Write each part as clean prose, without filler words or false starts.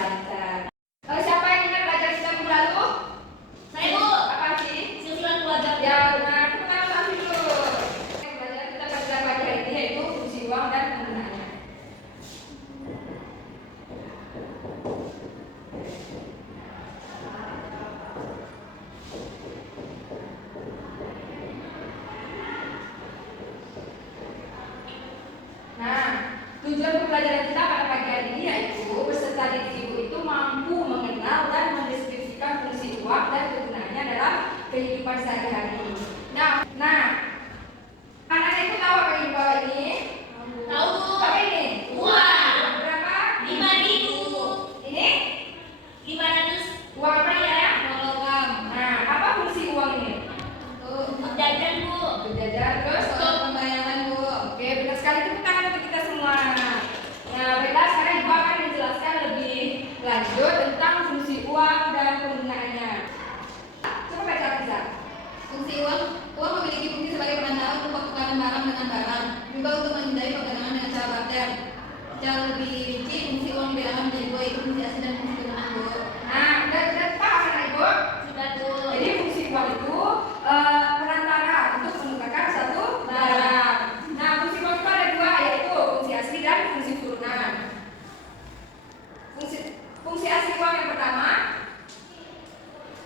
lancar. Siapa yang ingat pelajaran kita minggu lalu? Saya, Bu. Apa sih? Silsilah keluarga. Ya benar. Tepuk tangan dulu. Pelajaran kita pada pagi hari ini yaitu fungsi uang dan penggunaannya. Nah, tujuan pembelajaran kita pada pagi hari ini yaitu peserta didik ibu itu mampu mengenal dan mendeskripsikan fungsi uang dan kegunaannya dalam kehidupan sehari-hari. Nah, anak-anak itu tahu apa yang bawa ini? Tahu, Bu. Apa ini? Uang. Berapa? 5.000. Ini 500 uang apa ya? logam. Nah, apa fungsi uang ini? Untuk jajan, Bu. Untuk jajan, terus Untuk pembayaran, Bu. oke, benar sekali. Tepuk tangan untuk kita semua. Nah, baiklah, sekarang Ibu akan menjelaskan lebih lanjut tentang fungsi uang dan penggunaannya. Coba baca bisa. Fungsi uang memiliki fungsi sebagai perantara untuk pertukaran barang dengan barang, juga untuk menghindari perdagangan dengan cara barter. Secara lebih rinci, fungsi uang dibedakan menjadi dua, yaitu fungsi asli dan fungsi kegunaan, Bu. Nah, udah paham kan Ibu? Sudah, Bu. Jadi fungsi uang itu perantara untuk menukarkan satu barang. Nah, fungsi uang itu ada dua, yaitu fungsi asli dan fungsi turunan. Fungsi asli uang yang pertama,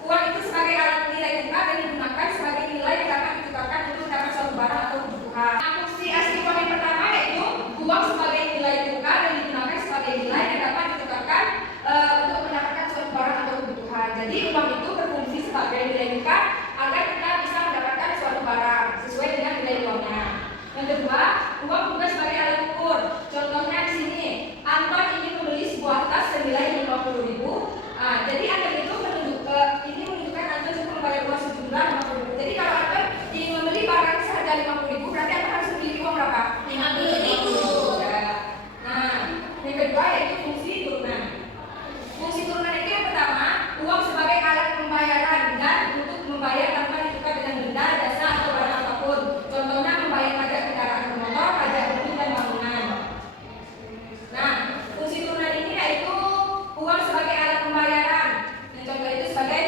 uang itu sebagai alat nilai tukar dan digunakan sebagai nilai yang dapat ditukarkan untuk mendapat suatu barang atau kebutuhan. Nah, fungsi asli uang yang pertama yaitu uang sebagai nilai tukar dan digunakan sebagai nilai yang dapat ditukarkan untuk mendapatkan suatu barang atau kebutuhan. Jadi uang itu berfungsi sebagai nilai tukar agar kita bisa mendapatkan suatu barang sesuai dengan nilai uangnya. Yang kedua, uang juga sebagai alat ukur. Contohnya di sini, Anton ingin membeli sebuah tas senilai 50.000. Jadi Anton itu ini menunjukkan Anton cukup membayar uang sejumlah 50.000. Jadi kalau Anton ingin membeli barang seharga 50.000, berarti Anton harus memiliki uang berapa? 50.000. Ya. Nah, yang kedua yaitu fungsi turunan. Fungsi turunan itu yang pertama, uang sebagai alat pembayaran dan untuk membayar tanpa ditukar dengan benda, jasa atau barang apapun. Contohnya membayar pajak kendaraan bermotor, pajak bumi dan bangunan. Nah, fungsi turunan ini yaitu uang sebagai alat pembayaran. Yang contoh itu sebagai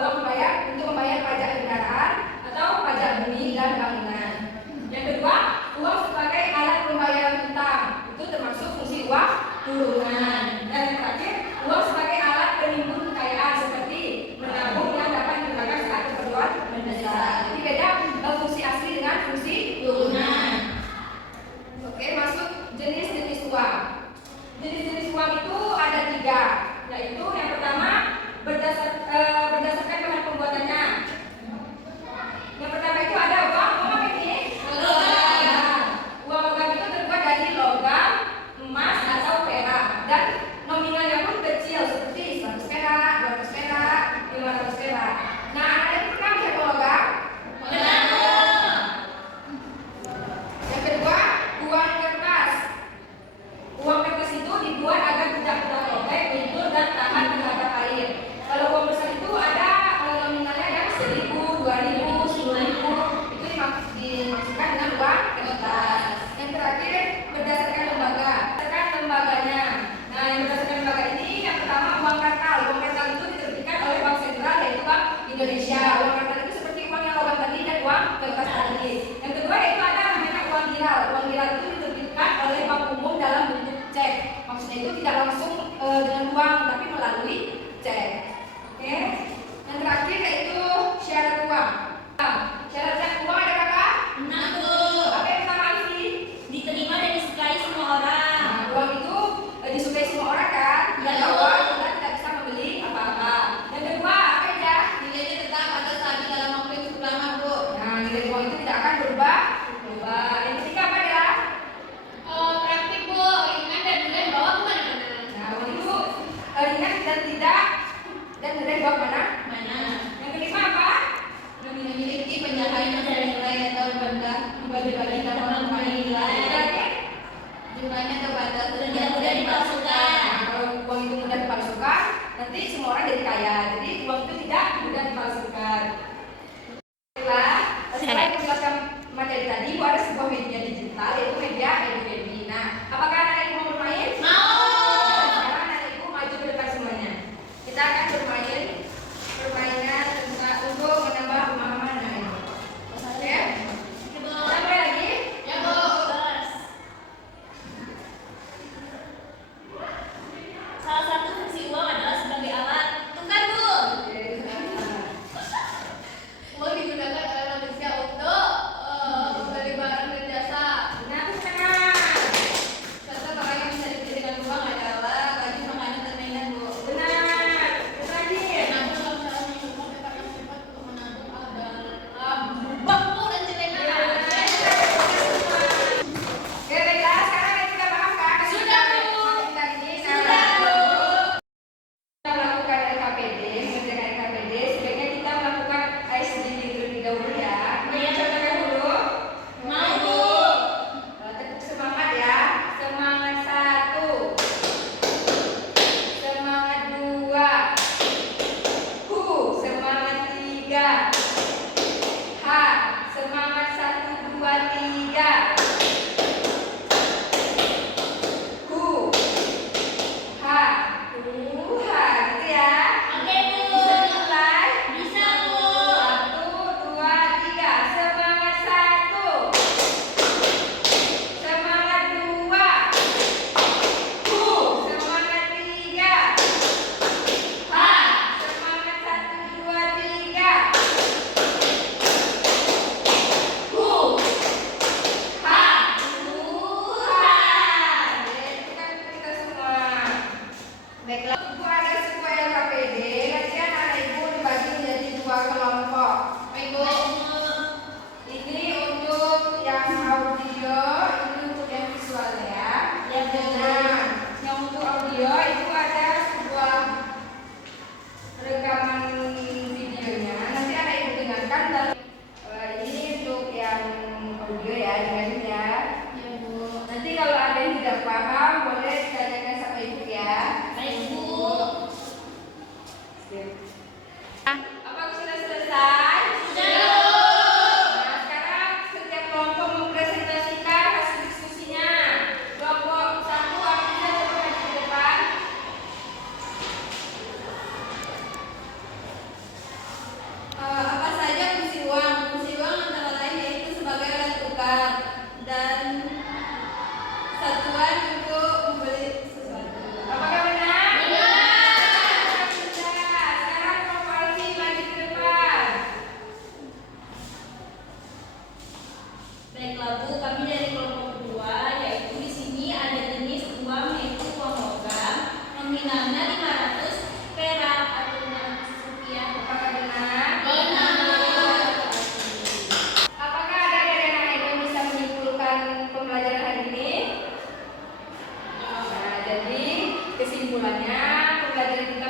uang membayar untuk membayar pajak kendaraan atau pajak bumi dan bangunan. Yang kedua, uang sebagai alat pembayaran utang. Itu termasuk fungsi uang turunan. Dan yang terakhir, uang sebagai alat penimbun kekayaan seperti menabung yang dapat digunakan saat keperluan mendesak. Jadi beda fungsi asli dengan fungsi turunan. Oke, masuk jenis-jenis uang. Jenis-jenis uang itu ada 3, yaitu yang pertama berdasarkan bahan pembuatannya. Yang pertama itu ada uang apa ini? Logam. Uang logam itu terbuat dari logam, emas atau perak, dan nominalnya pun kecil seperti 100 perak, 200 perak, 500 perak. Nah, ada yang pernah lihat logam? Yang kedua, uang kertas. Uang kertas itu dibuat agar tidak mudah robek, luntur dan tahan terhadap air. Kalau uang besar itu ada nominalnya yang 1.000, 2.000, 10.000. Itu dimaksudkan dengan uang kertas. Yang terakhir, berdasarkan lembaga. Berdasarkan lembaganya. Nah, yang berdasarkan lembaga ini yang pertama uang kartal. Uang kartal itu diterbitkan oleh Bank Sentral yaitu Bank Indonesia. Uang kartal itu seperti uang yang logam tadi dan uang kertas tadi. Yang kedua itu ada namanya uang giral. Uang giral itu diterbitkan oleh bank umum dalam bentuk cek. Maksudnya itu tidak langsung dengan uang tapi melalui cek. Oke. Yang terakhir yaitu syarat uang. Syarat uang ada berapa? 6, Bu. Apa yang pertama sih? Diterima dan disukai semua orang. Nah, uang itu disukai semua orang kan? Iya, Dan Bu. uang kita tidak bisa membeli apa-apa. Yang kedua apa ya? Nilainya tetap atau stabil dalam waktu yang cukup lama, Bu. Nah, nilai uang itu tidak akan berubah. Yang ketiga apa ya? Praktik, Bu. Ringan dan mudah bawa kemana-mana. Nah, uang itu ringan dan tidak dan mudah dibawa kemana? Mana? Yang kelima apa? Memiliki pencapaian dari nilai atau benda dibagi-bagi dalam mengenai nilai. Yang terakhir, Jumlahnya terbatas dan tidak mudah dipalsukan. nah, kalau uang itu mudah dipalsukan, nanti semua orang jadi kaya. Jadi uang itu tidak mudah dipalsukan. Setelah menjelaskan materi tadi, Bu, ada sebuah media digital yaitu media EduReady. Nah, apakah anak ibu mau bermain? Mau. Sekarang anak ibu maju Baiklah. Ibu ada sebuah LKPD, nanti anak ibu dibagi menjadi 2 kelompok. Baik, Bu. Ini untuk yang audio, ini untuk yang visual ya. Ya, Bu. Nah, yang untuk audio itu ada sebuah rekaman videonya. Nanti anak ibu dengarkan dan ini untuk yang audio ya, dengerin ya. Ya, Bu. Nanti kalau ada yang tidak paham boleh ditanyakan sama ibu ya. Baik, Bu. Apakah sudah selesai? Sudah. Nah, sekarang setiap kelompok mempresentasikan hasil diskusinya. Kelompok 1 Afriza coba maju ke depan. Apa saja fungsi uang? Fungsi uang antara lain yaitu sebagai alat tukar dan satuan untuk membeli sesuatu. Apakah benar? Benar. Sudah. Sekarang kelompok Alfi maju ke depan. Baiklah, Bu, kami dari kelompok kedua, yaitu di sini ada jenis uang yaitu uang logam, nominalnya 500 perak atau 500 rupiah. Apakah benar? Benar. Apakah ada dari anak ibu yang bisa menyimpulkan pembelajaran hari ini? Nah, jadi kesimpulannya pembelajaran kita